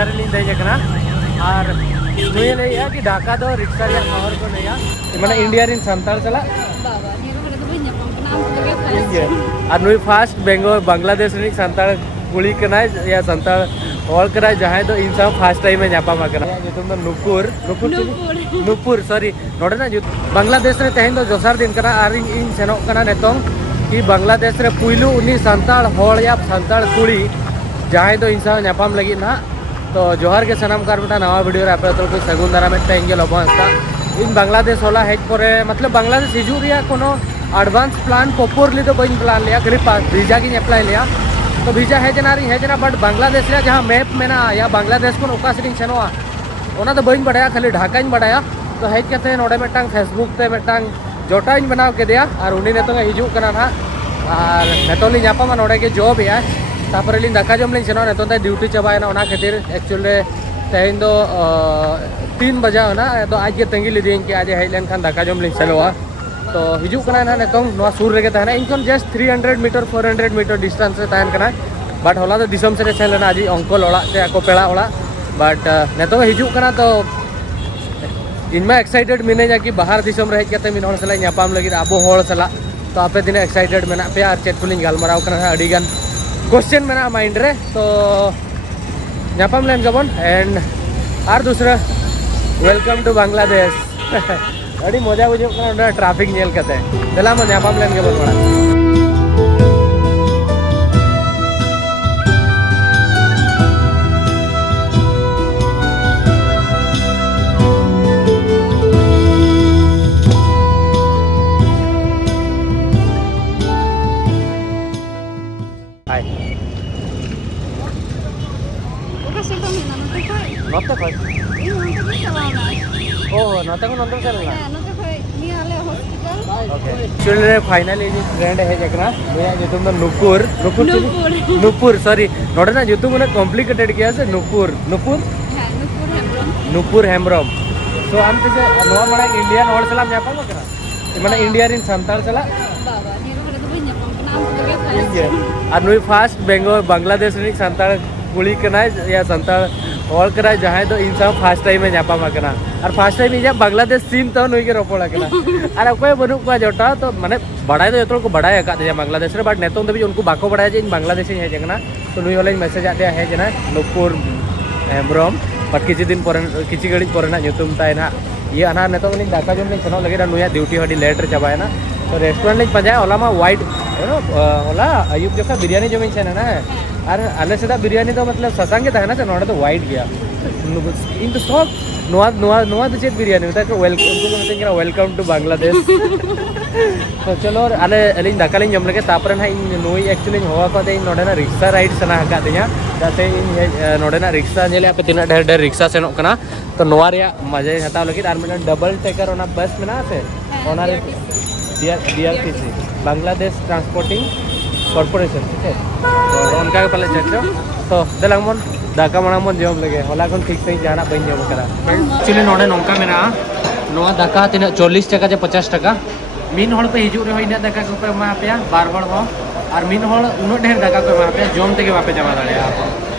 Rickshaw रे लिंग देज कना और नुई लैया कि ढाका दो रिक्शा रे शहर को लैया माने इंडिया रिन संताल चला बाबा निरो हले तो बई nyapam kana am lage और नुई फास्ट बेंगल बांग्लादेश रिन संताल कुली कना या संताल और करा जहां तो इन सब फर्स्ट टाइम में ᱧᱟᱯᱟᱢ कना तुम तो नुपुर सॉरी नोडे ना बांग्लादेश रे तेहन तो दोसर दिन कना और इन सेनो कना नेतों कि बांग्लादेश रे पुइलू उनी संताल होड़ या संताल कुली जहां तो इन सब ᱧᱟᱯᱟᱢ लगी ना तो जोहार के सनम कार बेटा नवा वीडियो रे आपे तो कोई सगुन दारा में टेंगेल अबस्था इन बांग्लादेश होला हेज परे मतलब बांग्लादेश हिजू रिया कोनो एडवांस प्लान प्रॉपरली तो बइन प्लान लिया खाली वीजा की अप्लाई लिया तो वीजा हेजना बट बांग्लादेश रे जहां मैप में ना या बांग्लादेश को ओका सेटिंग सेनोआ ओना तो बइन बडाया खाली ढाकाኝ बडाया तो हेज कते नोडे मेटांग फेसबुक ते मेटांग जोटाኝ बनाव के दिया और उनी ने तो हिजू कना ना और नेतोली ᱧᱟᱯᱟᱢᱟ नोडे के जॉब या तापर लिन दाका जम लिन सेनो नेतो ड्यूटी चबायना ओना खातिर एक्चुअली तेहन दो 3 बजा ना तो आज के तंगी लिदिन कि आज हेज लेन खान दाका जम लिन सेलोआ तो हिजू कना ना नेतो नोआ सुर रेगे तहना इनकोन जस्ट 300 मीटर 400 मीटर डिस्टेंस से तहन कना बट होला तो दिसम से चलेना आज अंकल ओड़ा ते को पेड़ा ओड़ा बट नेतो हिजू कना तो इनमा एक्साइटेड मिनेजा कि बाहर दिसम रे हेज कते मिन होड़ सला ᱧᱟᱯᱟᱢ लगी आबो होड़ सला तो आपे दिन एक्साइटेड मेना पे और चेट कुलिन गालमाराव कना अडी गान क्वेश्चन मेना माइंड रे तो ᱧᱟᱯᱟᱢ लेन गबन एंड और दूसरा वेलकम टू बांग्लादेश अड़ी मजा बुझो कना ट्रैफिक नेल कते देला म ᱧᱟᱯᱟᱢ लेन गबन बड़ा नोते खोय ओ नोते को नंदन चलना नोते खोय नि आले हॉस्पिटल ओके चुले फाइनली जी फ्रेंड है जकना भैया जो तुम नुपुर सॉरी नोडे ना जो तुम ने कॉम्प्लिकेटेड किया से नुपुर हेम्ब्रम तो हम से नोआ बड़ा इंडियन और सलाम ᱧᱟᱯᱟᱢ करा माने इंडिया रिन संताल चला बाबा निरो हले तो बई nyapam kana am lage और नुई फास्ट बेंगल बांग्लादेश रिन संताल कुली कना या संताल और करा जहां तो इन सब फर्स्ट टाइम में ᱧᱟᱯᱟᱢ कना और फर्स्ट टाइम इजा बांग्लादेश सीन तो नुई के रोपड़ा कना और कोई बनु को जोटा तो माने बड़ाई तो जतो को बड़ाई का दिया बांग्लादेश रे बट नेतो भी उनको बाको बड़ाई जे इन बांग्लादेश हे जगना तो नुई वाला मैसेज आ दिया है जना नुपुर हेम्ब्रम बट किछि दिन पर किछि घड़ी पर ना ᱧᱩᱛᱩᱢ तायना ये अना नेतो नि दाका जम नि चनो लगे नुया ड्यूटी हडी लेट रे चबायना तो रेस्टोरेंट ले पजाय ओला मा वाइट ओला अयुब जका बिरयानी जमिन छे ना और आले सेदा बिरयानी तो मतलब ससांग के तहना से नोडे तो वाइट गया इन तो सब नोआ तो चेत बिरयानी होता है वेलकम उनको कहते हैं वेलकम टू बांग्लादेश तो चलो आले अलिन दाका लिन जम लगे तापर ना इन नोई एक्चुअली होवा को दे नोडे ना रिक्शा राइड सना हका दिया जाते इन नोडे ना रिक्शा नेले पे तिना ढेर रिक्शा सेनो कना तो नोआ रे मजा हताव लगी और मेना डबल टेकर ओना बस में ना से ओना रे BRTC बांग्लादेश ट्रांसपोर्टिंग कॉर्पोरेशन ठीक है तो उनका के पहले चर्चा तो देलांग मन दाका मना मन जम लगे होला कोन ठीक सही जाना बइन जम करा एक्चुअली नोडे नोंका मेना नोआ दाका तिना 40 टका जे 50 टका मीन होड़ पे हिजू रे होइना दाका को पे मा पे बार बार हो और मीन होड़ उनो ढेर दाका को मा पे जम तेगे बापे जमा दाड़िया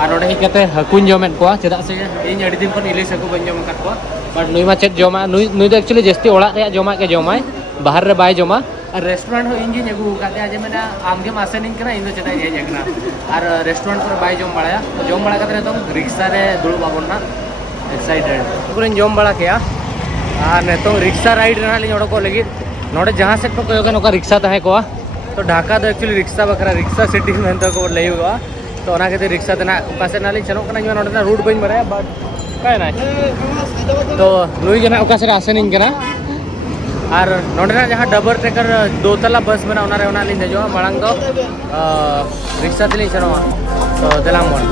और नोडे ही कते हकुन जमेन को चेदा से इन अडी दिन कोन इलिस हकु बइन जम कर को बट नुई मा चेत जमा नुई तो एक्चुअली जस्ती ओड़ा रे जमा के जमाय बाहर रे बाय जमा और रेस्टोरेंट हो इंजी नेगु काते आज मेना आमगे मासे निन कना इन दो चेदा हे जगना और रेस्टोरेंट पर बाय जम बड़ाया जम बड़ा कते तो रिक्शा रे दुड़ बाबन ना एक्साइटेड पुरन जम बड़ा किया और ने तो रिक्शा राइड रना li ओडो को लगी नोडे जहां से को कोयो नोका रिक्शा तहे को तो ढाका तो एक्चुअली रिक्शा बकरा रिक्शा सिटी में तो को ले हुआ तो ओना के रिक्शा तना उकासे नाली चनो कना नोडे ना रूट बइन बराया बट काय ना तो नुई जना उकासे आसेनिन कना और नोडना जहाँ डबल ट्रेकर 2 तला बस में ना लिंदे जो मांग तो रिक्शा तली चलो तो देलांग मन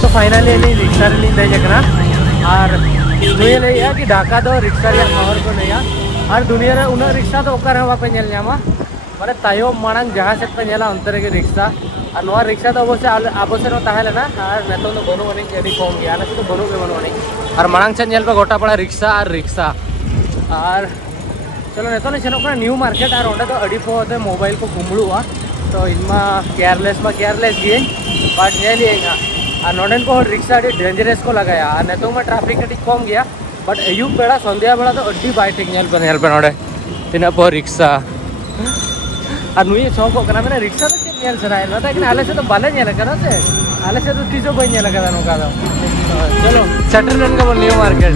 तो फाइनली रिक्शा लिंदे जकना और नुई लैया कि ढाका दो रिक्शा शहर को लैया और दुनिया रे उना रिक्शा तो ओकर हवा पे नेल ᱧᱟᱢᱟ माने तायम मांग जहाँ से पे नेला अंतर के रिक्शा और नवा रिक्शा तो अवश्य अब से तहे लेना और नितों तो बनू अनी अभी कम गया आले तो बनू बनू अनी और मांग से पे गोटा पड़ा रिक्शा और रिक्शा और चलो नितों सेनों न्यू मार्केट और अंडे तो अड़ी पोते मोबाइल को कुमड़ुआ तो इनमा केयरलेस गे बाट नेलिएगा और नोडेन को रिक्शा डेंजरस को लगाया और नितों में ट्राफिक कटी कम गया बट अयुब बेड़ा संध्या बेड़ा तो अड्डी बाय ठीक पे नोडे तीना पर रिक्शा और नुई शौक मैंने रिक्शा तो चेल सराय ना लेकिन आले से तो बाले ना से आले से तो तीसो बन नौका चलो सेटल लेन का न्यू मार्केट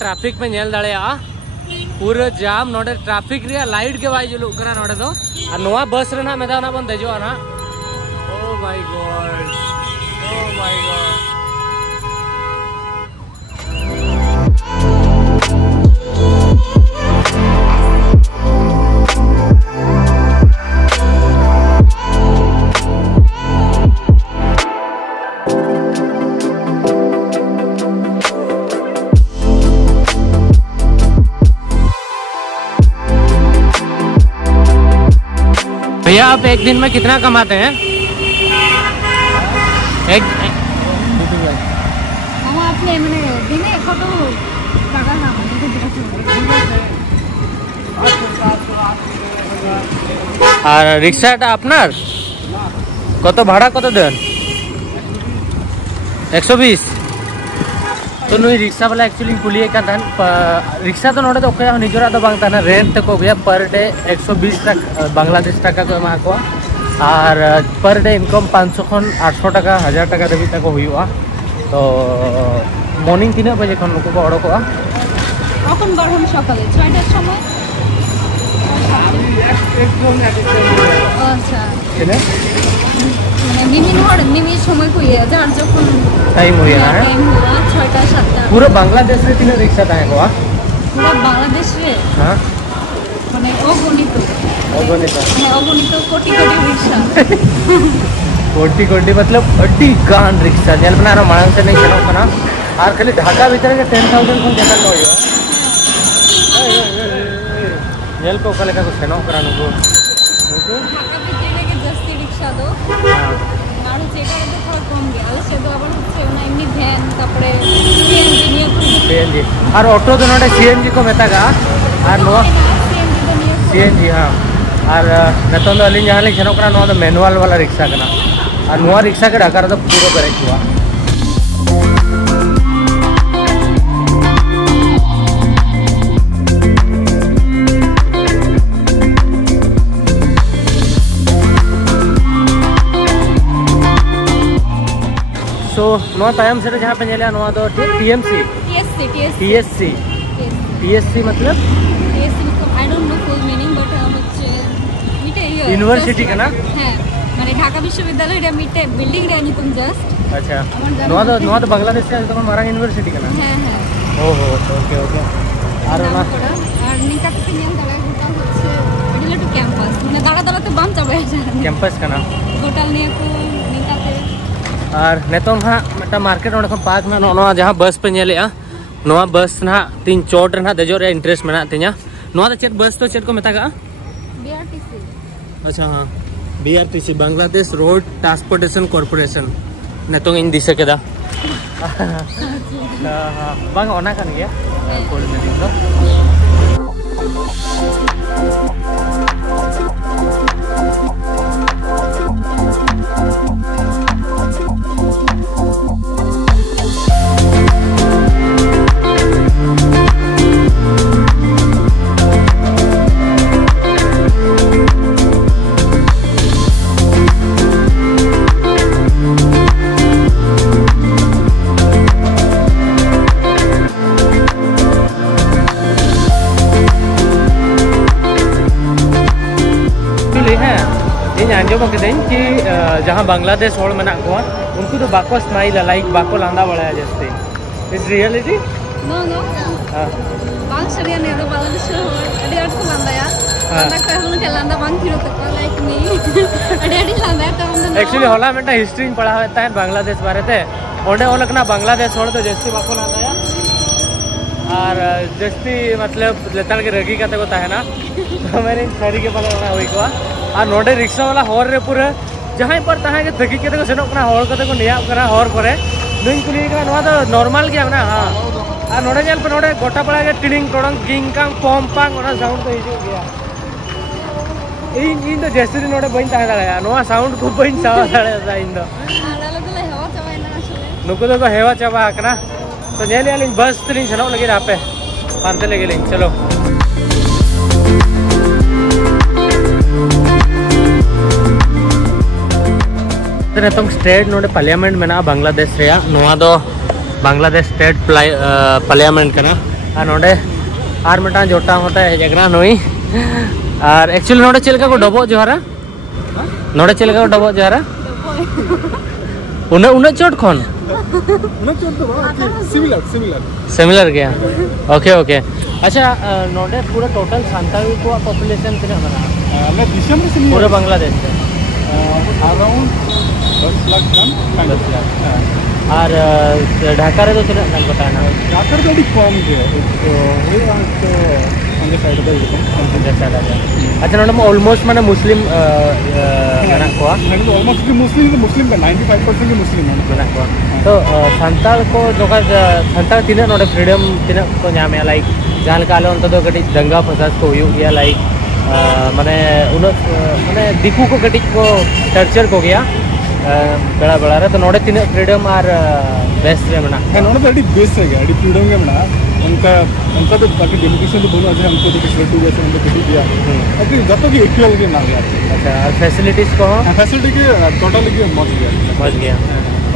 ट्रैफिक में नेल दाड़ेया पूरा जाम नोडे ट्रैफिक रे लाइट के वाई जुलुक करा नोडे दो और नोआ बस रे ना मेदा ना बन देजो ना ओ माय गॉड भैया आप एक दिन में कितना कमाते हैं? एक अपने मैंने दिन कत टाका ना और रिक्शाटा आपनार कत भाड़ा कत देन 120 तो नुई रिक्शा वाला एक्चुअली कुलिए का धन रिक्शा तो नोडे तो ओके निजरा तो बांग ताना रेंट को गया पर डे 120 तक बांग्लादेश टाका को एमा को और पर डे इनकम 500 खन 800 टाका 1000 टाका देवी तक हुआ तो मॉर्निंग 3 बजे खन नुको को ओडको এখন গরম সকালে 6টার সময় আচ্ছা কেনে মানে নিমি সময় কইয়া যার যখন टाइम हुई है ना टाइम हुआ 6টা 7টা पूरा बांग्लादेश रे 3 रिक्शा ताए को पूरा बांग्लादेश रे हां মানে অগণিত কোটি কোটি রিক্সা कोटी मतलब अड्डी गान रिक्शा जेल बना रो मांग से नहीं चलो कना और खाली ढाका भीतर के 10000 कोन जता होयो जेल को कले का सेनो करा नुको ঢাকা ভিতরে के जस्ती रिक्शा दो আর যেটা তো थोड़ा कम गया আলে সে তো আবার হচ্ছে না এমনি ভ্যান তারপরে সিএনজি নিয়ে सीएनजी और ऑटो तो नोडे सीएनजी को मेतागा और नो सीएनजी हां और नतों तो अलिन जहां ले सेनो करा नो तो मैनुअल वाला रिक्शा कना और नुआ रिक्शा के ढाका तो पूरा करे हुआ तो नो टाइम से जहाँ पे नेला नो तो टीएमसी टीएससी मतलब I don't know full meaning but হচ্ছে মিটে यूनिवर्सिटी का ना হ্যাঁ মানে ঢাকা বিশ্ববিদ্যালয় এটা মিটে বিল্ডিং রে নিতুম জাস্ট अच्छा नो तो बांग्लादेश से तो मारा यूनिवर्सिटी का ना হ্যাঁ হ্যাঁ ओहो ओके ओके আর না আর নিকা থেকে নিয়ম দাঁড়া গোটা হচ্ছে এডিলে টু ক্যাম্পাস মানে দাঁড়া দাঁড়াতে বাম যাবে कैंपस का ना গোটাল নিয়ে কো নিকাতে और नेतों हाँ मटा मार्केट ओंडे खन पार्क में नो जहाँ बस पे नेलेआ नोआ बस ना 3 चोट रे ना देजो रे इंटरेस्ट मेना तिया नोआ तो चेट बस तो चेट को मेता का बीआरटीसी अच्छा हां BRTC Bangladesh road transportation corporation नेतों इन दिसे केदा हां बांग ओना कान गया कोल मीटिंग दो जहाँ बांग्लादेश होड़ मेना को उनको तो बाको स्माइल लाइक बाको लांदा बड़ाया जैसे इज रियलिटी नो नो बांग सरिया ने तो बांग्लादेश अड़ी आठ को लांदा यार लांदा का हम के लांदा बांग फिरो तक लाइक नहीं अड़ी लांदा तो हम एक्चुअली होला मेटा हिस्ट्री में पढ़ा होता है बांग्लादेश बारे ते ओंडे ओलकना बांग्लादेश होड़ तो जैसे बाको लांदा या और जस्ती मतलब लेताल के रगी का तो है ना तो मेरे शहरी के पास हुई को और नोडे रिक्शा वाला हॉर रे पूरे जहाँ पर तहाँ के थकी के तो सेनों कना हॉर को तो निया कना हॉर करे दुई कुली का नवा तो नॉर्मल क्या ना हाँ और नोडे जल पर नोडे गोटा पड़ा के टिडिंग टोडंग किंग कांग पॉम पांग और साउंड तो हिजू गया इन तो जैसे नोडे बइन तहाँ दाड़ा नवा साउंड को बइन सावा दाड़ा इन तो नुको तो हेवा चाबा कना तो नेल यालिंग बस तलिंग सेनों लगे रापे पांते लगे लिंग चलो नितों स्टेट नोडे पार्लियामेंट में बांग्लादेश रे नोआ दो बांग्लादेश स्टेट पार्लियामेंट कना और नोडे आर मिटा जोटा होता है जगना नोई और एक्चुअली नोडे चलका को डबो जोहारा नोडे चलका को डबो जोहारा उन्हें चोट खन सिमिलर गया ओके ओके अच्छा नोडे पूरा टोटल सांताली को पॉपुलेशन कितना बना पूरे बांग्लादेश में अराउंड 10 लाख जन 10 लाख और ढाका रे तो कितना जन पता है ना ढाका रे तो कम है तो ये तो अंदर साइड पे अच्छा नोडे में ऑलमोस्ट माने मुस्लिम मेना को ऑलमोस्ट मुस्लिम का 95% के मुस्लिम मेना को तो संताल को जोका संताल तीन नोडे फ्रीडम तीन को नाम है लाइक जहां काले उन तो कटी दंगा फसाद को हुई गया लाइक माने उन माने दिकू को कटी को टर्चर को गया बड़ा बड़ा रे तो नोडे तीन फ्रीडम और बेस्ट रे मना है नोडे बड़ी बेस्ट है गाड़ी फ्रीडम के मना उनका तो बाकी डेमोक्रेसी तो बोलो आज हमको तो फैसिलिटी जैसे हमको कटी दिया अभी जब तक इक्वल के ना गया अच्छा और फैसिलिटीज को फैसिलिटी के टोटल के मत गया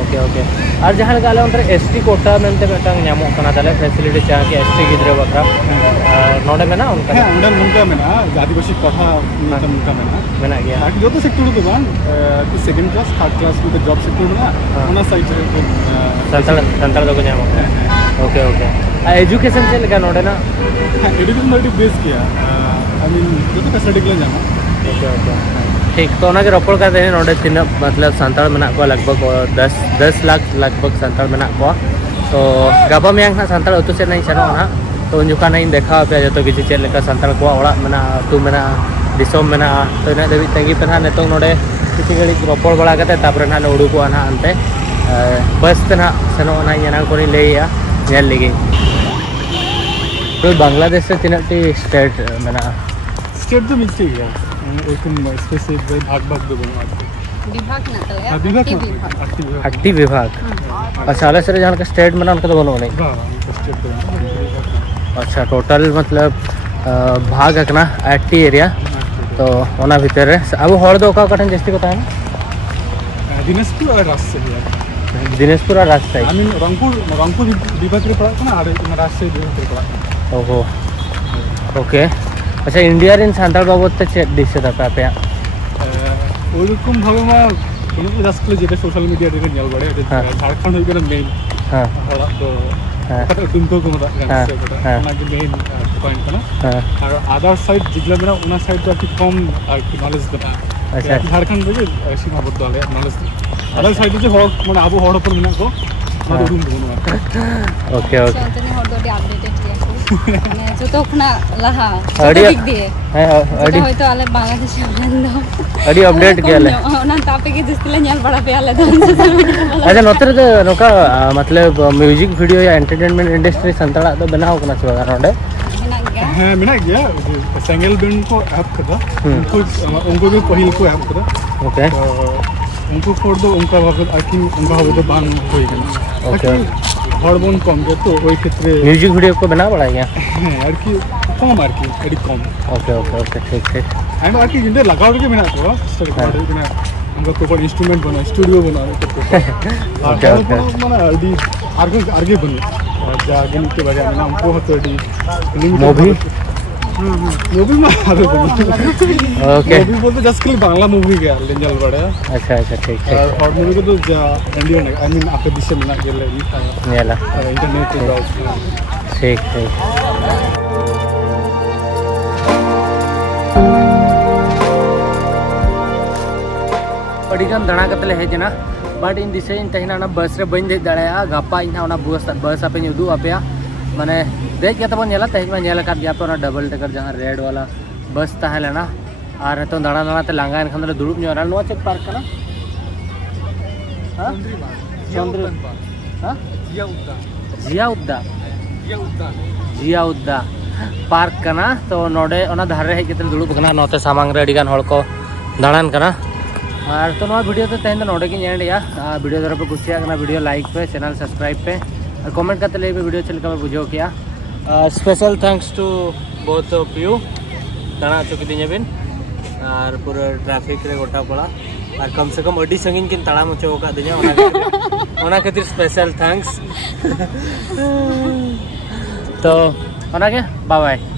ओके ओके और जहाँ काले उन एसटी कोटा मेनते बेटा नामो कना ताले फैसिलिटी जहाँ के एसटी गिद्रे बकरा नोडे में ना उनका में ना आदिवासी कोठा उनका में ना गया बाकी जो तो सेक्टर तो बान कि सेकंड क्लास थर्ड क्लास में जॉब सेक्टर में ना उना साइड से संताल तो नामो ओके ओके एजुकेशन से लगा नोडे ना एजुकेशन नोडे बेस किया आई मीन जो तो फैसिलिटी के लिए जाना ओके ओके ठीक तो ना के रोपड़ करते हैं नोडे तीन मतलब संताल में को लगभग 10 लाख लगभग संताल में को तो गाबा में ना संताल उतु से नहीं चलो ना तो उन जुका नहीं देखा पे जो तो किसी चेल लेकर संताल को ओड़ा में तू में दिसोम में तो इना देवी तंगी पे ना नितों नोडे किसी घड़ी रोपड़ बड़ा करते तापर ना उड़ूको ना अंते बस ना सेनो ना याना को लैया नेल लगी तो बांग्लादेश से तीन स्टेट में स्टेट तो मिलती है एक स्पेसिफिक भाग दो विभाग ना तले अट्टी विभाग अच्छा अलग से जहाँ का स्टेट में उनका तो बनो नहीं अच्छा टोटल मतलब भाग ना अट्टी एरिया तो ओना भीतर अब हड़ दो का कठिन जस्ती को है ना दिनाजपुर और राजशाही दिनाजपुर और राजशाही आई मीन रंगपुर विभाग रे पड़ा ना और राजशाही विभाग रे पड़ा ओहो ओके अच्छा इंडिया इन सांताल बाबत चेक दिशे था पे ओरकम भावे मा कोनो रास्कले जेते सोशल मीडिया रे नेल बड़े झारखंड होय मेन हां तो पता तुम तो कोनो ना के मेन पॉइंट ना और अदर साइड जिगला मेरा उना साइड तो की कम नॉलेज बता अच्छा झारखंड रे सीमा बदले नॉलेज अदर साइड जे हो माने आबो होड़ पर मिना को रूम दोनो ओके ओके चंतने होड़ दो अपडेटेड किया माने जो तो अपना लहा दिख दिए है अड़ी होय तो आले बांग्लादेश में अड़ी अपडेट किया ले ना तापे के जिसले न्याल बड़ा पे आले तो सोशल मीडिया अच्छा नोतर तो नोका मतलब म्यूजिक वीडियो या एंटरटेनमेंट इंडस्ट्री संतरा तो बनाओ कना से बगा नोडे हां मिना गया सेंगल बैंड को ऐप कदा उनको भी पहिल को ऐप कदा ओके उनको फोड़ दो उनका वक्त आखिर उनका हो तो बान होई गना ओके हॉर्मोन कम के तो वही क्षेत्र म्यूजिक वीडियो को बना पड़ा गया यार की कम आर की एडी कम ओके ओके ओके ठीक ठीक आई आर की इंडे लगाओ के बिना तो स्टडी कर बिना उनका प्रॉपर इंस्ट्रूमेंट बना स्टूडियो बना तो ओके ओके माने एडी आगे बने जागन के बारे में हमको तो एडी मूवी मूवी में आवे ओके मूवी बोलते जस्ट खाली बांग्ला मूवी गया ले जल बड़े अच्छा अच्छा ठीक ठीक और मूवी को तो इंडियन आई मीन आपके दिशा में ना गेले नेला इंटरनेट पे जाओ ठीक ठीक अड़ीगान दाणा कतले हेजना बट इन दिशा इन तहिना ना बस रे बन दे दाड़या गापा इन ना बस आपे उदू आपे माने देख के तबन नेला तहिन में नेला का गया पे डबल टेकर जहां रेड वाला बस ताहेला ना और तो दाणा दाणा ते लांगा एनखान दे दुड़ुब नो नो चेक पार्क कना हां चंद्र हां जिया उद्दा पार्क कना तो नोडे ओना धारे हे केते दुड़ुब कना नोते सामांग रे अड़ीगान हड़ को दाणान कना और तो वीडियो तो तेहन नोडे की एंडिया वीडियो द्वारा पे कुछ वीडियो लाइक पे चैनल सब्सक्राइब पे और कमेंट करते लिए वीडियो चल कर बुझो किया special thanks to both of you दाणा चुकी दिन बिन और पूरा ट्रैफिक रे गोटा पड़ा और कम से कम अड़ी संगीन किन ताड़ा मुचो का दिया ओना खातिर स्पेशल थैंक्स तो ओना के बाय बाय।